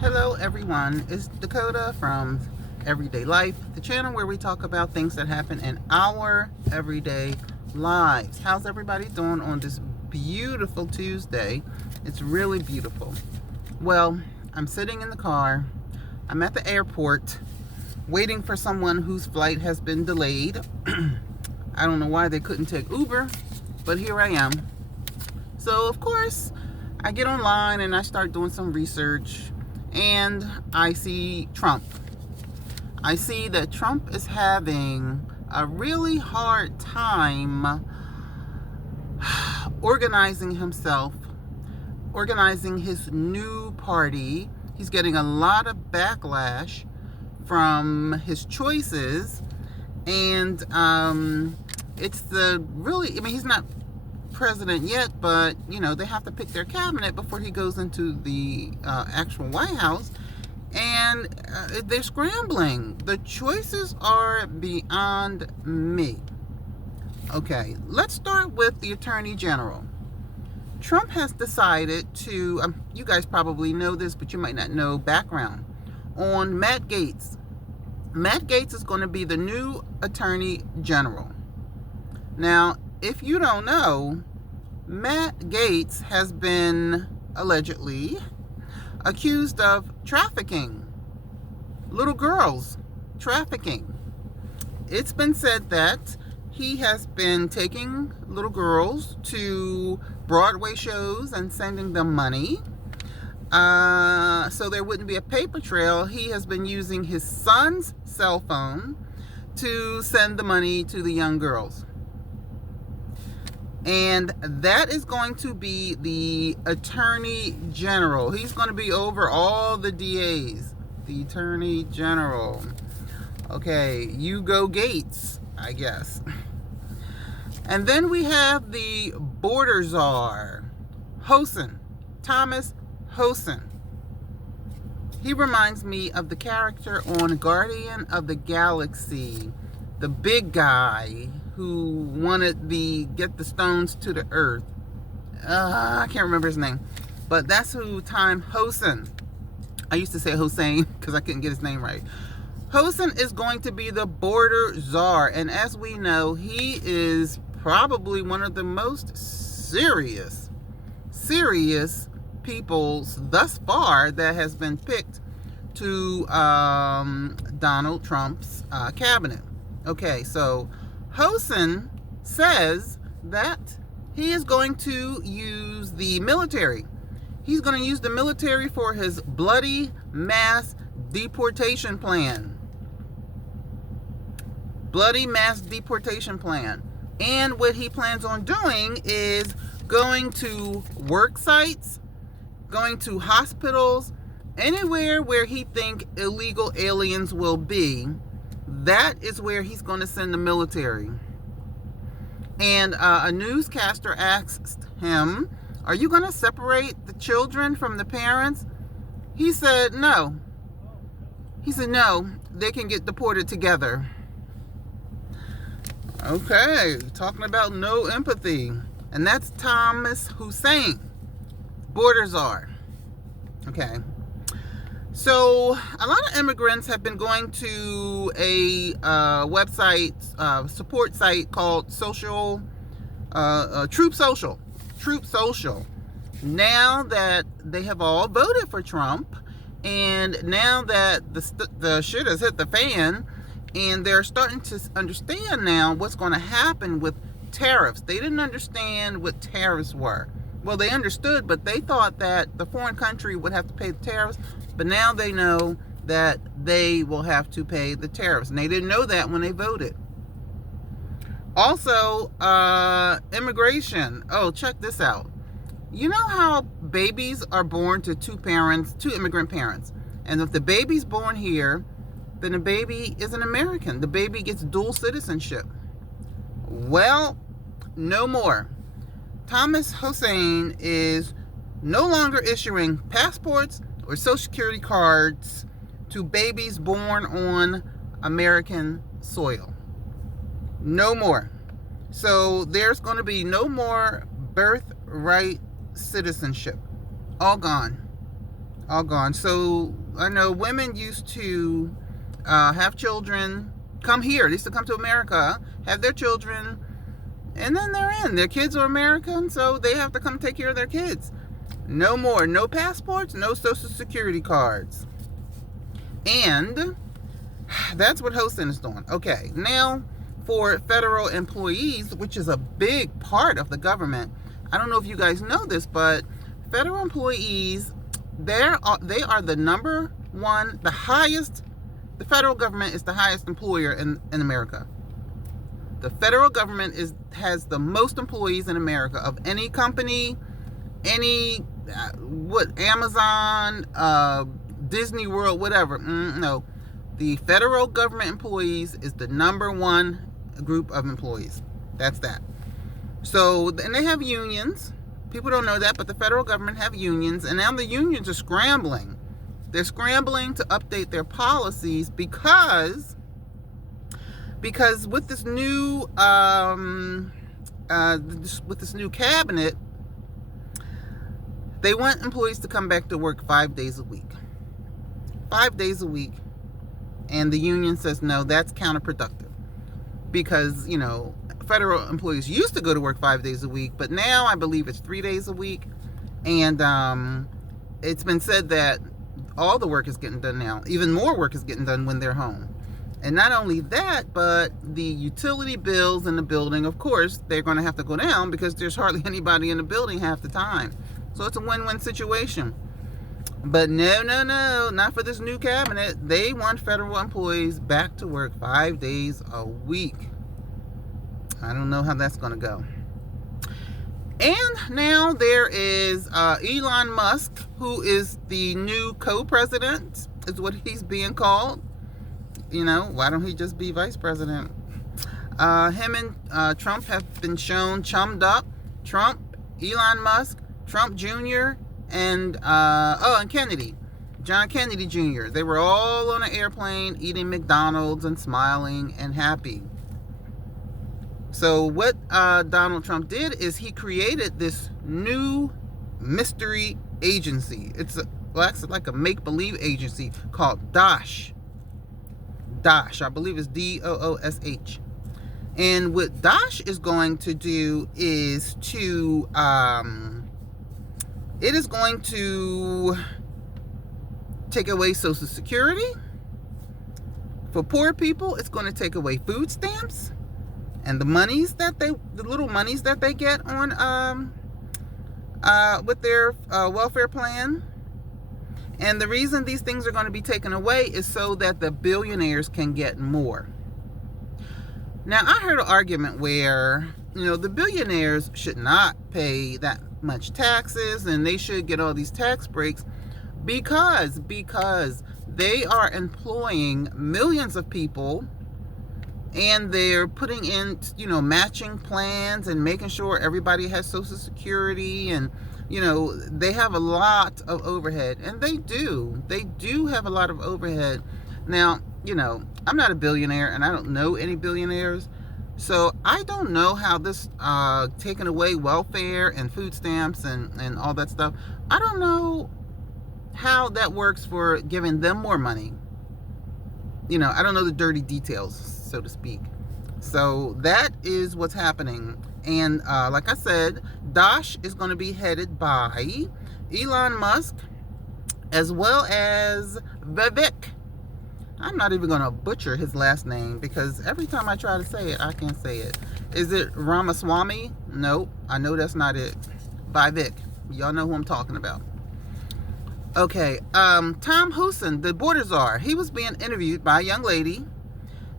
Hello everyone, it's Dakota from Everyday Life, the channel where we talk about things that happen in our everyday lives. How's everybody doing on this beautiful Tuesday? It's really beautiful. Well, I'm sitting in the car. I'm at the airport waiting for someone whose flight has been delayed. I don't know why they couldn't take Uber, but here I am. So of course, I get online and I start doing some research. And I see Trump. I see that Trump is having a really hard time organizing himself, organizing his new party. He's getting a lot of backlash from his choices. And it's he's not president yet, but they have to pick their cabinet before he goes into the actual White House, and they're scrambling. The choices are beyond me. Okay, let's start with the Attorney General. Trump has decided to, you guys probably know this, but you might not know background on Matt Gaetz. Matt Gaetz is going to be the new Attorney General. Now, if you don't know, Matt Gaetz has been allegedly accused of trafficking little girls, trafficking. It's been said that he has been taking little girls to Broadway shows and sending them money. So there wouldn't be a paper trail. He has been using his son's cell phone to send the money to the young girls. And that is going to be the Attorney General. He's going to be over all the DAs. The Attorney General. Okay, you go Gaetz, I guess. And then we have the border czar, Hosen, Thomas Hosen. He reminds me of the character on Guardian of the Galaxy, the big guy who wanted get the stones to the earth. I can't remember his name, but that's who Tom Hosen. I used to say Hossein because I couldn't get his name right. Hosen is going to be the border czar, and as we know, he is probably one of the most serious people thus far that has been picked to Donald Trump's cabinet. Okay, so Hosen says that he is going to use the military. He's going to use the military for his bloody mass deportation plan. Bloody mass deportation plan. And what he plans on doing is going to work sites, going to hospitals, anywhere where he thinks illegal aliens will be. That is where he's going to send the military. And a newscaster asked him, "Are you going to separate the children from the parents?" He said, no. He said, no, they can get deported together. Okay, talking about no empathy. And that's Thomas Hussein, border czar. Okay. So a lot of immigrants have been going to a website, support site called Troop Social. Troop Social. Now that they have all voted for Trump, and now that the shit has hit the fan, and they're starting to understand now what's going to happen with tariffs. They didn't understand what tariffs were. Well, they understood, but they thought that the foreign country would have to pay the tariffs. But now they know that they will have to pay the tariffs. And they didn't know that when they voted. Also, immigration. Oh, check this out. You know how babies are born to two immigrant parents. And if the baby's born here, then the baby is an American. The baby gets dual citizenship. Well, no more. Thomas Hussein is no longer issuing passports or social security cards to babies born on American soil. No more. So there's going to be no more birthright citizenship. All gone. all gone. So I know women used to have children, come here. They used to come to America, have their children, and then they're in. Their kids are American, so they have to come take care of their kids. No more. No passports, no social security cards. And that's what Houston is doing. Okay, now for federal employees, which is a big part of the government. I don't know if you guys know this, but federal employees, they are the number one, the highest. The federal government is the highest employer in America. The federal government has the most employees in America of any company, any Amazon, Disney World, whatever. No, the federal government employees is the number one group of employees. That's that. So, and they have unions. People don't know that, but the federal government have unions, and now the unions are scrambling. They're scrambling to update their policies because with this new cabinet, they want employees to come back to work 5 days a week. 5 days a week. And the union says, no, that's counterproductive. Because, federal employees used to go to work 5 days a week, but now I believe it's 3 days a week. And it's been said that all the work is getting done now. Even more work is getting done when they're home. And not only that, but the utility bills in the building, of course, they're going to have to go down because there's hardly anybody in the building half the time. So it's a win-win situation. But no, not for this new cabinet. They want federal employees back to work 5 days a week. I don't know how that's going to go. And now there is Elon Musk, who is the new co-president, is what he's being called. Why don't he just be vice president? Him and Trump have been shown chummed up. Trump, Elon Musk, Trump Jr., and Kennedy, John Kennedy Jr. They were all on an airplane eating McDonald's and smiling and happy. So what Donald Trump did is he created this new mystery agency. It's like a make-believe agency called Dosh. Dosh, I believe it's DOOSH. And what Dosh is going to do is to it is going to take away Social Security for poor people. It's going to take away food stamps and the little monies that they get on with their welfare plan. And the reason these things are going to be taken away is so that the billionaires can get more. Now, I heard an argument where, the billionaires should not pay that much taxes and they should get all these tax breaks because they are employing millions of people and they're putting in, matching plans and making sure everybody has Social Security, and they have a lot of overhead, and they do have a lot of overhead. Now, I'm not a billionaire and I don't know any billionaires, so I don't know how this taking away welfare and food stamps and all that stuff, I don't know how that works for giving them more money. I don't know the dirty details, so to speak. So that is what's happening. And like I said, Dosh is going to be headed by Elon Musk as well as Vivek. I'm not even going to butcher his last name because every time I try to say it, I can't say it. Is it Ramaswamy? Nope. I know that's not it. Vivek. Y'all know who I'm talking about. Okay. Tom Houston, the border czar, he was being interviewed by a young lady,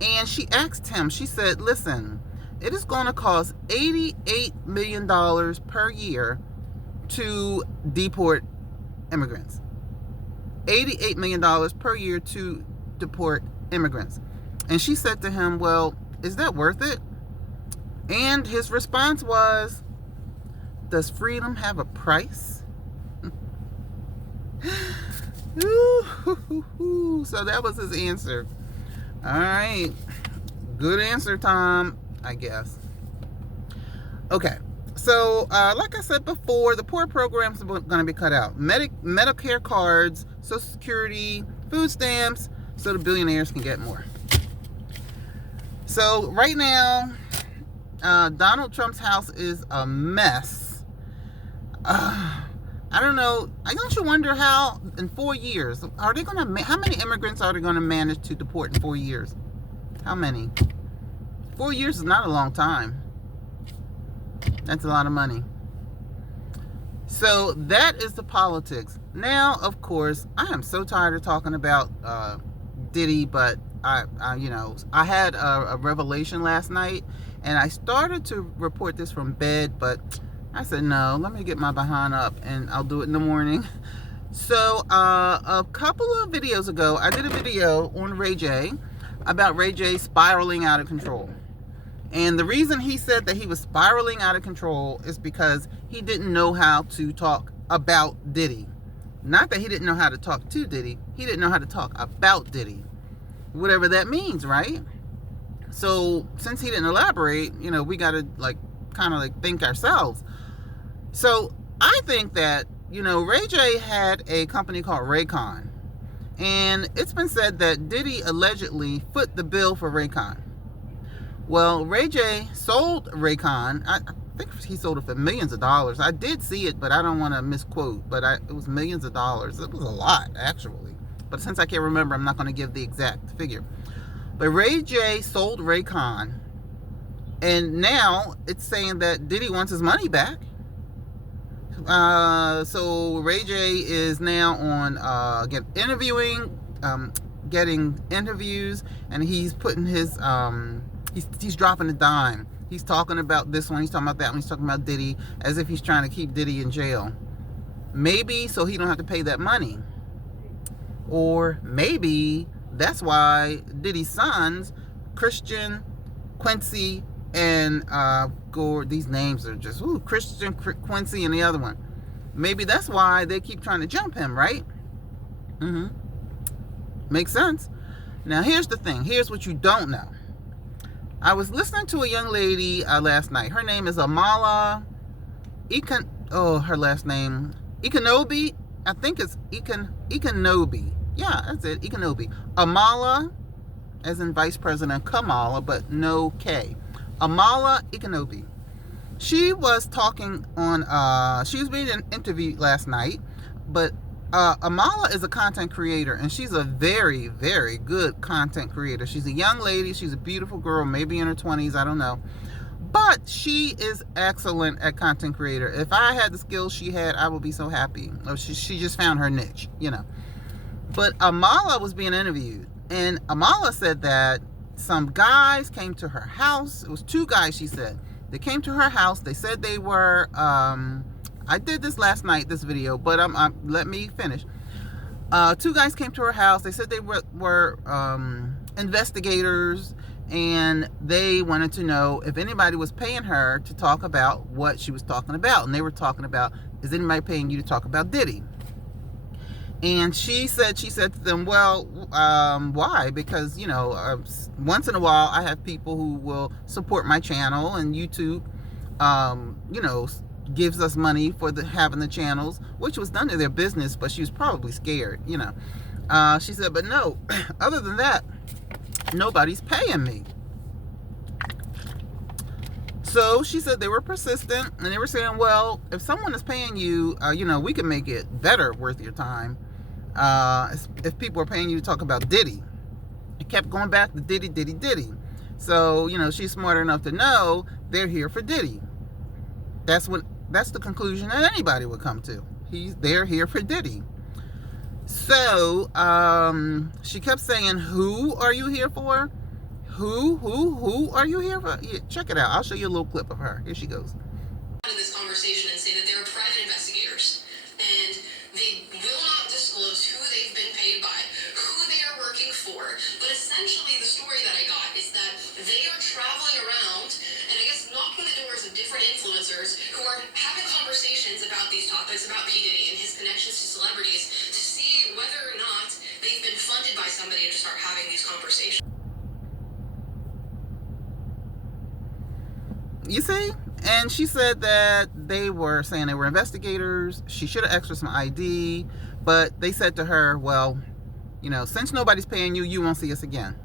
and she asked him, she said, listen, it is going to cost $88 million per year to deport immigrants. $88 million per year to deport immigrants. And she said to him, well, is that worth it? And his response was, does freedom have a price? So that was his answer. All right. Good answer, Tom, I guess. Okay. So, like I said before, the poor programs are going to be cut out. Medicare cards, Social Security, food stamps, so the billionaires can get more. So, right now, Donald Trump's house is a mess. I don't know. Don't you wonder how in 4 years are they going to? How many immigrants are they going to manage to deport in 4 years? How many? 4 years is not a long time. That's a lot of money. So that is the politics. Now, of course, I am so tired of talking about Diddy, but I had a revelation last night, and I started to report this from bed, but I said, no, let me get my behind up, and I'll do it in the morning. So a couple of videos ago, I did a video on Ray J about Ray J spiraling out of control. And the reason he said that he was spiraling out of control is because he didn't know how to talk about Diddy. Not that he didn't know how to talk to Diddy. He didn't know how to talk about Diddy. Whatever that means, right? So since he didn't elaborate, we got to kind of think ourselves. So I think that, Ray J had a company called Raycon. And it's been said that Diddy allegedly foot the bill for Raycon. Well, Ray J sold Raycon. I think he sold it for millions of dollars. I did see it, but I don't want to misquote. But it was millions of dollars. It was a lot, actually. But since I can't remember, I'm not going to give the exact figure. But Ray J sold Raycon. And now it's saying that Diddy wants his money back. So Ray J is now on getting interviews, and he's putting his he's dropping a dime. He's talking about this one, he's talking about that one, he's talking about Diddy as if he's trying to keep Diddy in jail. Maybe so he don't have to pay that money. Or maybe that's why Diddy's sons, Christian, Quincy, and Gore, these names are just, Christian, Quincy, and the other one. Maybe that's why they keep trying to jump him, right? Makes sense. Now, here's the thing. Here's what you don't know. I was listening to a young lady last night. Her name is Amala her last name, Ikanobi. I think it's Ikanobi. Yeah, that's it, Ikanobi. Amala, as in Vice President Kamala, but no K. Amala Ikanobi. She was talking on, she was being interviewed last night, but Amala is a content creator, and she's a very, very good content creator. She's a young lady. She's a beautiful girl, maybe in her 20s, I don't know. But she is excellent at content creator. If I had the skills she had, I would be so happy. She just found her niche, But Amala was being interviewed, and Amala said that some guys came to her house. It was 2 guys, she said. They came to her house. They said they were... I did this last night, this video, but let me finish. 2 guys came to her house. They said they were investigators, and they wanted to know if anybody was paying her to talk about what she was talking about. And they were talking about, is anybody paying you to talk about Diddy? And she said to them, well, why? Because, once in a while I have people who will support my channel, and YouTube, gives us money for having the channels, which was none of their business, but she was probably scared, She said, but no, other than that, nobody's paying me. So she said they were persistent, and they were saying, well, if someone is paying you, we can make it better worth your time. If people are paying you to talk about Diddy. It kept going back to Diddy, Diddy, Diddy. So, she's smart enough to know they're here for Diddy. That's the conclusion that anybody would come to. They're here for Diddy. So, she kept saying, who are you here for? Who are you here for? Yeah, check it out. I'll show you a little clip of her. Here she goes. In this conversation and say that they're private investigators, and they will not disclose who they've been paid by, who they are working for. But essentially, the story that I got is that they are traveling around and I guess knocking the doors of different influencers who are having conversations about these topics, about P. Diddy and his connections to celebrities, to see whether or not they've been funded by somebody to start having these conversations. You see? And she said that they were saying they were investigators. She should have asked for some ID, but they said to her, well, since nobody's paying you, you won't see us again.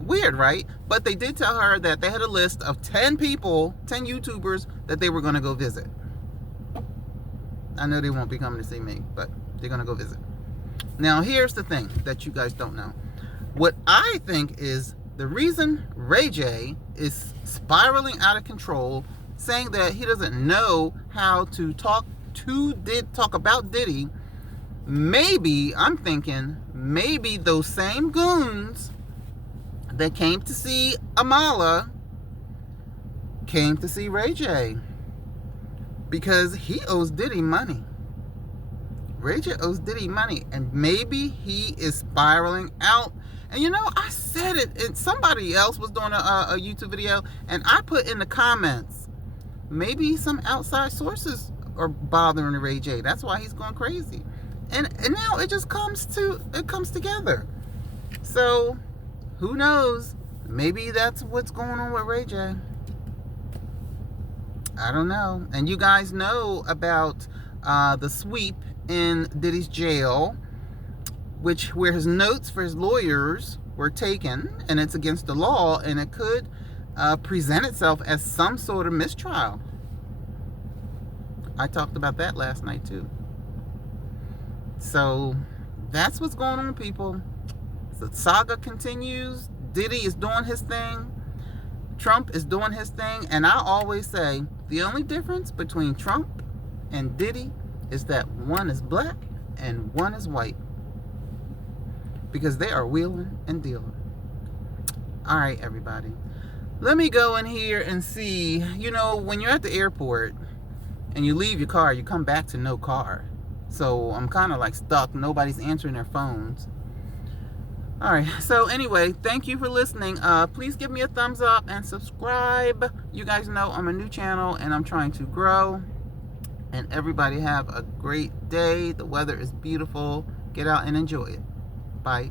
Weird, right? But they did tell her that they had a list of 10 people, 10 YouTubers that they were going to go visit. I know they won't be coming to see me, but they're going to go visit. Now, here's the thing that you guys don't know. What I think is the reason Ray J is spiraling out of control, saying that he doesn't know how to talk about Diddy, maybe, I'm thinking, maybe those same goons that came to see Amala came to see Ray J, because he owes Diddy money. Ray J owes Diddy money, and maybe he is spiraling out. And I said it, and somebody else was doing a YouTube video, and I put in the comments, maybe some outside sources are bothering Ray J. That's why he's going crazy. And now it just comes together. So who knows? Maybe that's what's going on with Ray J. I don't know. And you guys know about the sweep in Diddy's jail, where his notes for his lawyers were taken, and it's against the law, and it could present itself as some sort of mistrial. I talked about that last night too. So that's what's going on, people. The saga continues. Diddy is doing his thing. Trump is doing his thing. And I always say, the only difference between Trump and Diddy is that one is black and one is white. Because they are wheeling and dealing. All right, everybody. Let me go in here and see. When you're at the airport and you leave your car, you come back to no car. So I'm kind of like stuck. Nobody's answering their phones. All right. So anyway, thank you for listening. Please give me a thumbs up and subscribe. You guys know I'm a new channel and I'm trying to grow. And everybody have a great day. The weather is beautiful. Get out and enjoy it. Bye.